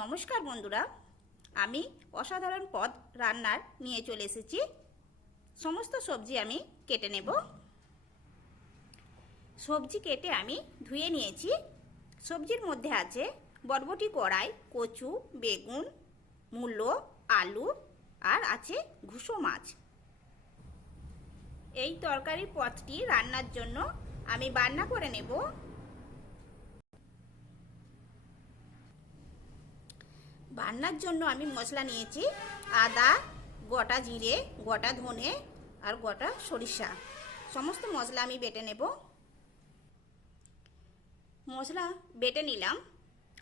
নমস্কার বন্ধুরা, আমি অসাধারণ পদ রান্নার নিয়ে চলে এসেছি। সমস্ত সবজি আমি কেটে নেব। সবজি কেটে আমি ধুয়ে নিয়েছি। সবজির মধ্যে আছে বরবটি, কড়াই, কচু, বেগুন, মূলো, আলু আর আছে ঘুষো মাছ। এই তরকারি পদটি রান্নার জন্য আমি রান্না করে নেব। রান্নার জন্য আমি মশলা নিয়েছি আদা, গোটা জিরে, গোটা ধনে আর গোটা সরিষা। সমস্ত মশলা আমি বেটে নেব। মশলা বেটে নিলাম।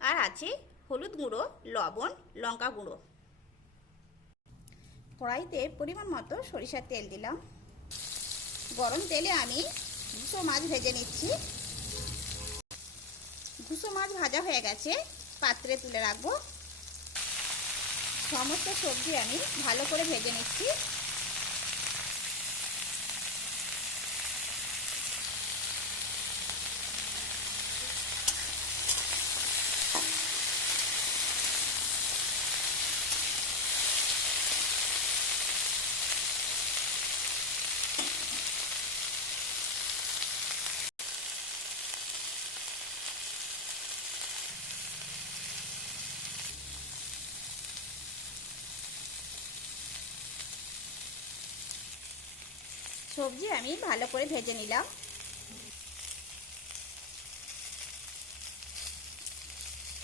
আর আছে হলুদ গুঁড়ো, লবণ, লঙ্কা গুঁড়ো। কড়াইতে পরিমাণ মতো সরিষার তেল দিলাম। গরম তেলে আমি ঘুষো মাছ ভেজে নিচ্ছি। ঘুষো মাছ ভাজা হয়ে গেছে, পাত্রে তুলে রাখবো। সমস্ত সবজি আমি ভালো করে ভেজে নিচ্ছি। সবজি আমি ভালো করে ভেজে নিলাম।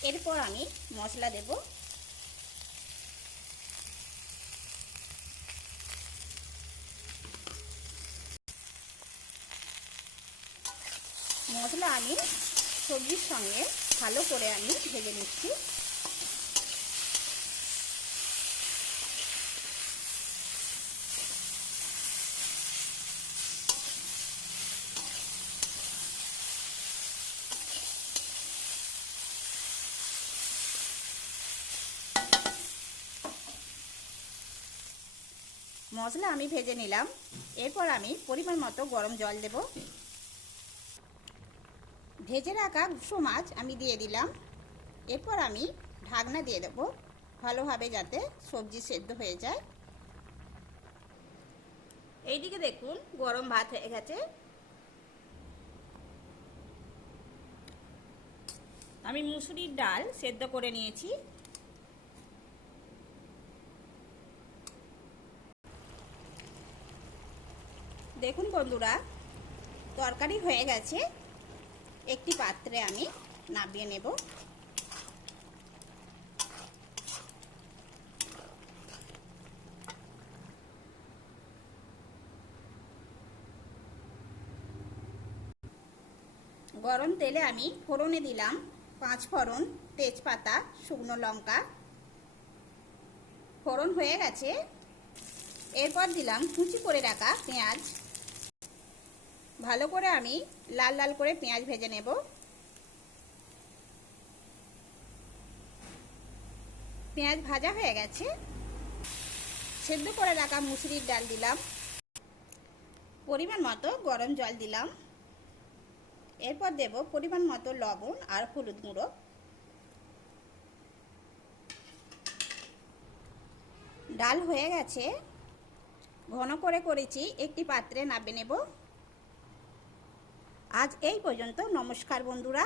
এরপর আমি মশলা দেব। মশলা আমি সবজির সঙ্গে ভালো করে আমি ভেজে নিচ্ছি। মশলা আমি ভেজে নিলাম। এরপর আমি পরিমাণ মতো গরম জল দেব। ভেজে রাখা ঘুষো মাছ আমি দিয়ে দিলাম। এরপর আমি ঢাকনা দিয়ে দেব ভালোভাবে, যাতে সবজি সেদ্ধ হয়ে যায়। এইদিকে দেখুন গরম ভাত হয়ে গেছে। আমি মুসুরির ডাল সেদ্ধ করে নিয়েছি। দেখুন বন্ধুরা, তরকারি হয়ে গেছে। একটি পাত্রে আমি নামিয়ে নেব। গরম তেলে আমি ফোড়নে দিলাম 5 ফোড়ন, তেজপাতা, শুকনো লঙ্কা। ফোড়ন হয়ে গেছে। এরপর দিলাম কুচি করে রাখা পেঁয়াজ। ভালো করে আমি লাল লাল করে পেঁয়াজ ভেজে নেব। পেঁয়াজ ভাজা হয়ে গেছে। সেদ্ধ করে রাখা মুসুরির ডাল দিলাম। পরিমাণ মতো গরম জল দিলাম। এরপর দেব পরিমাণ মতো লবণ আর হলুদ গুঁড়ো। ডাল হয়ে গেছে। ঘন করে করেছি, একটি পাত্রে নামিয়ে নেব। আজ এই পর্যন্ত। নমস্কার বন্ধুরা।